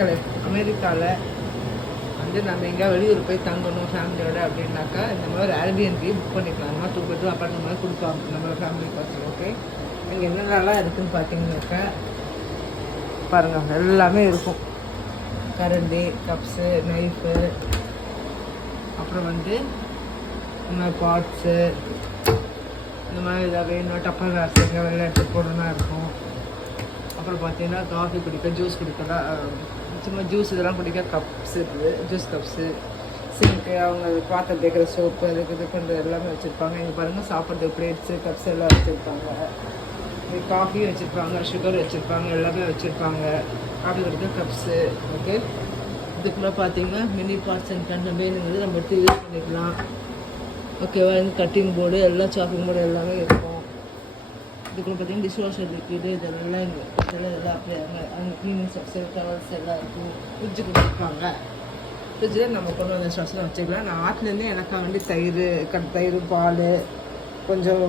மக்களே, அமெரிக்காவில் வந்து நம்ம எங்கேயா வெளியூர் போய் தங்கணும் ஃபேமிலியோட அப்படின்னாக்கா இந்த மாதிரி ஏர்பிஎன்பி புக் பண்ணிக்கலாம். அந்த மாதிரி 2 bedroom அப்பார்ட்மெண்ட் மாதிரி கொடுப்பாங்க நம்ம ஃபேமிலி பர்சன். ஓகே, இங்கே என்னென்னலாம் இருக்குதுன்னு பார்த்தீங்கன்னாக்கா பாருங்கள், எல்லாமே இருக்கும். கரண்டி, கப்ஸு, நைஃபு, அப்புறம் வந்து இந்த மாதிரி பாட்ஸு, இந்த மாதிரி ஏதாவது வேணும் டப்பர் வேர்ஸ் எங்கே வெளில எடுத்து போடணும்னா இருக்கும். அப்புறம் பார்த்தீங்கன்னா காஃபி குடிக்க, ஜூஸ் குடிக்கலாம், சும்மா ஜூஸ் இதெல்லாம் குடிக்க கப்ஸ் இருக்குது, ஜூஸ் கப்ஸு, சிங்க்கு, அவங்க பாத்திரம் தேய்க்கிற சோப்பு, அதுக்கு இது பண்ணுறது எல்லாமே வச்சுருப்பாங்க. இங்கே பாருங்கள், சாப்பிட்றது பிளேட்ஸு, கப்ஸ் எல்லாம் வச்சுருப்பாங்க. இங்கே காஃபி வச்சுருப்பாங்க, சுகர் வச்சுருப்பாங்க, எல்லாமே வச்சுருப்பாங்க. காஃபி குடிக்க கப்ஸு. ஓகே, இதுக்குள்ளே பார்த்தீங்கன்னா மினி பார்ட்ஸ் அண்ட் கண்ட் வேணுங்கிறது நம்ம எடுத்து யூஸ் பண்ணிக்கலாம். ஓகேவா, இந்த கட்டிங் போர்டு, எல்லாம் சாப்பிங் போர்டு எல்லாமே இருக்கும். இதுக்குள்ள பார்த்தீங்கன்னா டிஷ்வாஷர் லிக்விடு இதெல்லாம் இங்கே இதெல்லாம் அப்படியே அங்கே க்ளீனிங் சப்ஸு, டவல்ஸ் எல்லாம் இருக்கும். ஃப்ரிட்ஜு கொடுத்துருப்பாங்க. ஃப்ரிட்ஜில் நம்ம கொண்டு வந்த ஸ்டவ்ஸ்லாம் வச்சுக்கலாம். நான் ஆற்றுலேருந்து எனக்காக வேண்டி தயிர், பால், கொஞ்சம்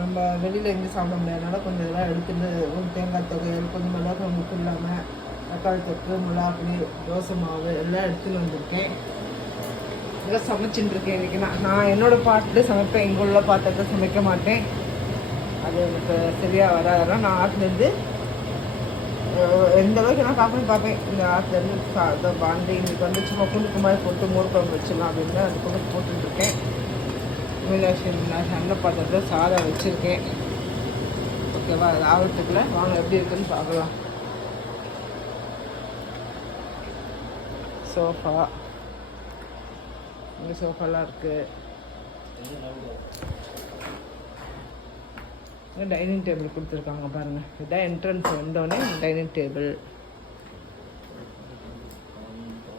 நம்ம வெளியில் எங்கேயும் சாப்பிட முடியாதனால கொஞ்சம் இதெல்லாம் எடுத்துட்டு தேங்காய் தொகையில் கொஞ்சம் மிளகாய் முட்டு இல்லாமல் தக்காளி தொக்கு, மிளகாப்பொடி, தோசை மாவு எல்லாம் எடுத்துன்னு வந்திருக்கேன். இதெல்லாம் சமைச்சுட்டு இருக்கேன் இன்றைக்கி. நான் என்னோடய பாட்டு சமைப்பேன், இங்கே உள்ள பாத்திரத்தை சமைக்க மாட்டேன். அது எனக்கு சரியாக வராதுன்னா நான் ஆற்றுலேருந்து எந்த அளவுக்கு நான் பார்ப்பேன். இந்த ஆற்றுலேருந்து பாண்டி இன்றைக்கி வந்து சும்மா குண்டுக்கு மாதிரி போட்டு மோர் குழம்பு வச்சிடலாம் அப்படின்னு அது கொண்டு போட்டுருக்கேன். மீனாட்சி அண்ணன் பாத்திரத்தில் சாதம் வச்சுருக்கேன். ஓகேவா, அது ஆகிறதுக்குள்ள வாங்க எப்படி இருக்குன்னு பார்க்கலாம். சோஃபா, இங்கே சோஃபாலாம் இருக்குது. டைனிங் டேபிள் கொடுத்துருக்காங்க பாருங்கள். இதுதான் என்ட்ரன்ஸ் வந்தோடனே dining table.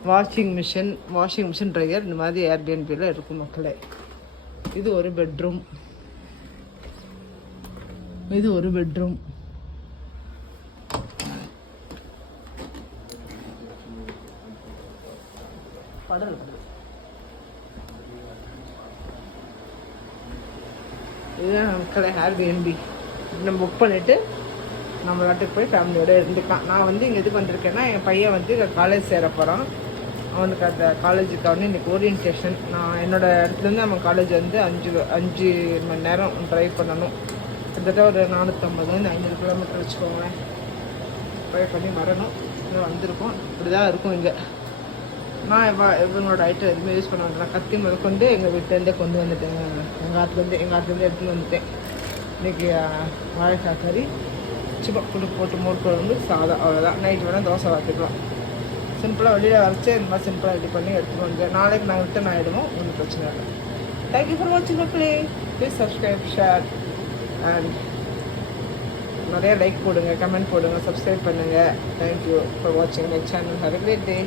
Washing machine dryer இந்த மாதிரி ஏர்பிஎன்பியில் இருக்கும் மக்களே. இது ஒரு பெட்ரூம். படல் இதுதான் மக்களே ஏர்பிஎன்பி. நம்ம புக் பண்ணிவிட்டு நம்ம நாட்டுக்கு போய் ஃபேமிலியோடு இருந்துக்கலாம். நான் வந்து இங்கே எதுக்கு வந்திருக்கேன்னா, என் பையன் வந்து காலேஜ் சேர போகிறான். அவனுக்கு அந்த காலேஜுக்கு வந்து இன்றைக்கி ஓரியன்டேஷன். நான் என்னோடய இடத்துலேருந்து நம்ம காலேஜ் வந்து 5 மணி நேரம் ட்ரைவ் பண்ணணும். கிட்டத்தட்ட ஒரு 450-500 கிலோமீட்டர் வச்சுக்கோங்களேன். ட்ரைவ் பண்ணி வரணும். இங்கே வந்திருக்கோம். இப்படி தான் இருக்கும் இங்கே. நான் இவங்களோட ஐட்டம் எதுவுமே யூஸ் பண்ண மாட்டேன். கத்தி முதற்கொண்டு எங்கள் வீட்டிலேருந்தே கொண்டு வந்துட்டேன். எங்கள் ஆற்றுலேருந்து எடுத்துகிட்டு வந்துட்டேன். இன்றைக்கி வாழைக்காய் கறி, சும்மா போட்டு மோர் குழம்பு, சாதம், அவ்வளோதான். நைட்டு வேணால் தோசை வார்த்துக்கலாம். சிம்பிளாக வெளியில் வரைச்சி இந்த மாதிரி சிம்பிளாக ரெடி பண்ணி எடுத்துகிட்டு வந்தேன். நாளைக்கு நான் ரிட்டன் ஆகிடுவோம், ஒன்றும் பிரச்சனை இல்லை. தேங்க்யூ ஃபார் வாட்சிங் மக்களே. ப்ளீஸ் சப்ஸ்கிரைப், ஷேர் அண்ட் நிறைய லைக் போடுங்க, கமெண்ட் போடுங்க, சப்ஸ்கிரைப் பண்ணுங்கள். தேங்க்யூ ஃபார் வாட்சிங் my channel. Have a great day.